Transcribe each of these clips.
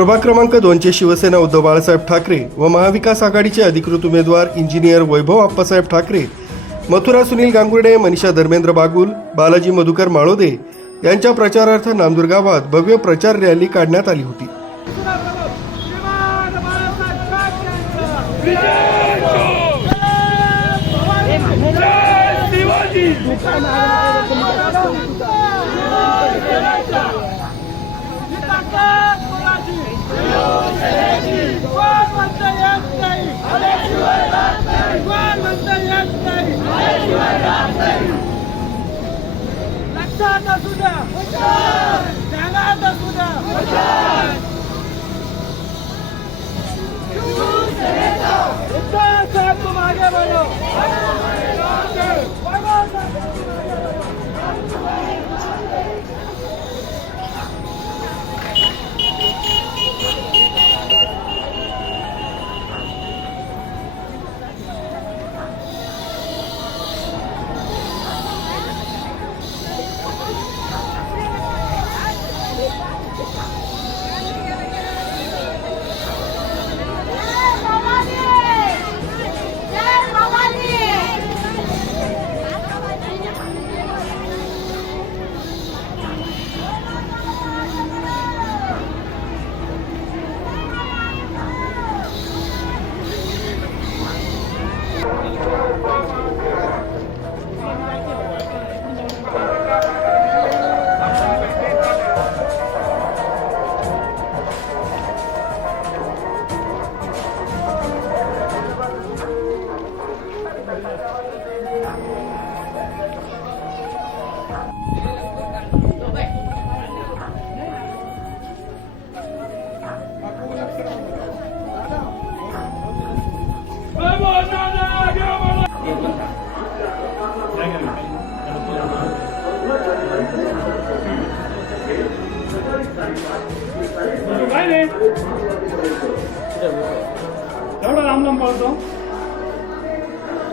प्रभाग क्रमांक 2चे शिवसेना उद्धव बाळासाहेब ठाकरे व महाविकास आघाडीचे अधिकृत उमेदवार इंजिनियर वैभव आप्पासाहेब ठाकरे, मथुरा सुनील गांगुर्डे, मनीषा धर्मेंद्र बागुल, बालाजी मधुकर माळोदे यांच्या प्रचारार्थ नांदूर गावात भव्य प्रचार रॅली काढण्यात आली होती।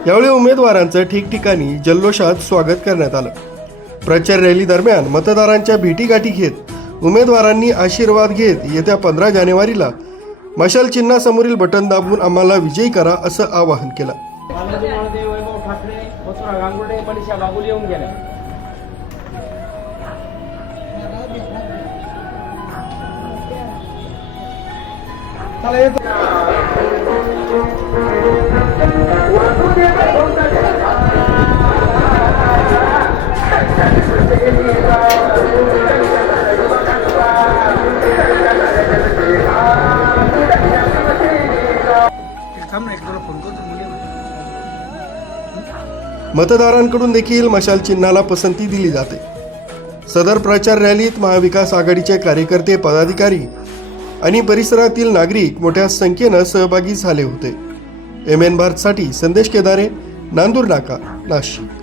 यावेळी उमेदवारांचं ठिकठिकाणी जल्लोषात स्वागत करण्यात आलं। प्रचार रॅली दरम्यान मतदारांच्या भेटीगाठी घेत उमेदवारांनी आशीर्वाद घेत येत्या 15 जानेवारीला मशाल चिन्हासमोरील बटन दाबून आम्हाला विजयी करा असं आवाहन केलं। बालाजी माळोदे, वैभव ठाकरे, मथुरा गांगुर्डे, मनीषा बागुल येऊन गेल्या। मतदारांकडून देखील मशाल चिन्हाला पसंती दिली जाते। सदर प्रचार रॅलीत महाविकास आघाडीचे कार्यकर्ते, पदाधिकारी आणि परिसरातील नागरिक मोठ्या संख्येने सहभागी झाले होते। MN भारतसाठी संदेश केदारे, नांदूर नाका, नाशिक।